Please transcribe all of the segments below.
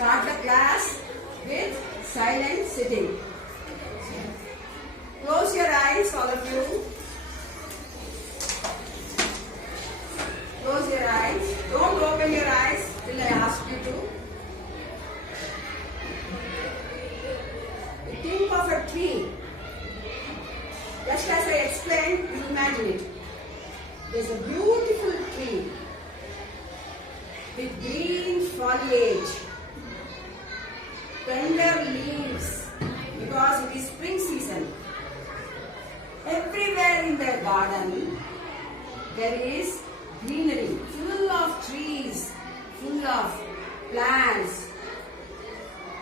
start the class with silent sitting. Close your eyes, all of you. Close your eyes. Don't open your eyes till I ask you to. Think of a tree. Just as I explained, you imagine it. There's a beautiful tree with green foliage, tender leaves, because it is spring season. Everywhere in the garden there is greenery, full of trees, full of plants,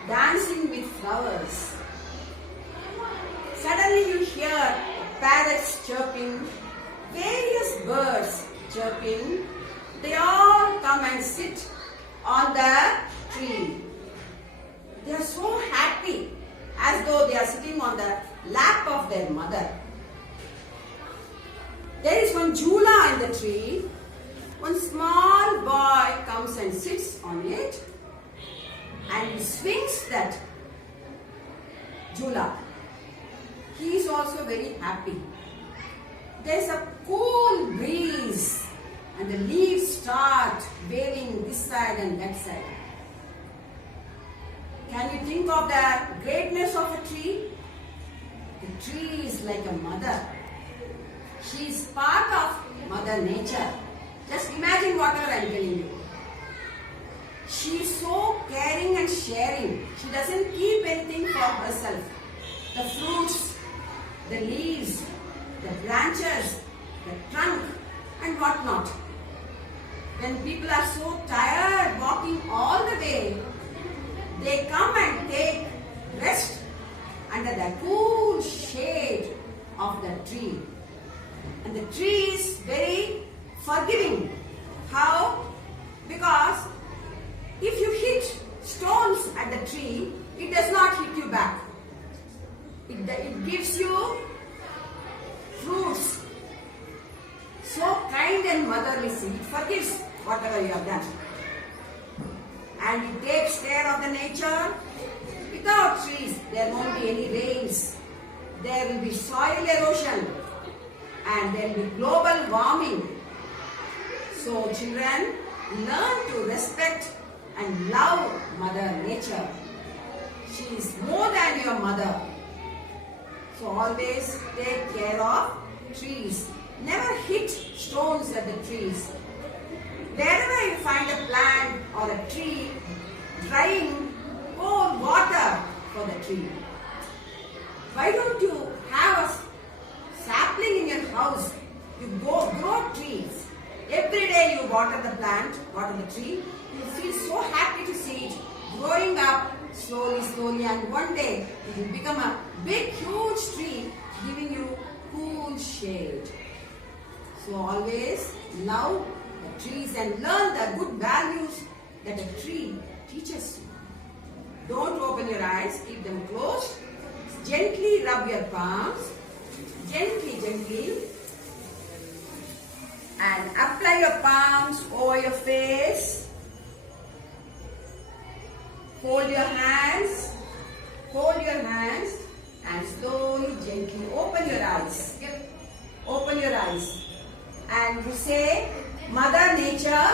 dancing with flowers. Suddenly you hear parrots chirping, various birds chirping. They all come and sit on the tree. They are so happy, as though they are sitting on the lap of their mother. There is one jhula in the tree. One small boy comes and sits on it and he swings that jhula. He is also very happy. There is a cool breeze and the leaves start waving this side and that side. Can you think of the greatness of a tree? The tree is like a mother. She is part of Mother Nature. Just imagine whatever I am telling you. She is so caring and sharing. She doesn't keep anything for herself. The fruits, the leaves, the branches, the trunk and whatnot. When people are so tired walking all the way, they come and take rest under the cool shade of the tree. And the tree is very forgiving. How? Because if you hit stones at the tree, it does not hit you back. It gives you fruits. So kind and motherly. It forgives whatever you have done. And it takes care of the nature. Without trees, there won't be any rains. There will be soil erosion. And there will be global warming. So children, learn to respect and love Mother Nature. She is more than your mother. So always take care of trees. Never hit stones at the trees. Wherever you find a plant or a tree drying, pour water for the tree. Why don't you have a sapling in your house? You grow trees. Every day you water the plant, water the tree. You feel so happy to see it growing up slowly, and one day it will become a big, huge tree giving you cool shade. So always love the trees and learn the good values that a tree teaches you. Don't open your eyes, keep them closed. Gently rub your palms, gently, and apply your palms over your face. Hold your hands and slowly, gently open your eyes. Open your eyes and you say, Mother Nature,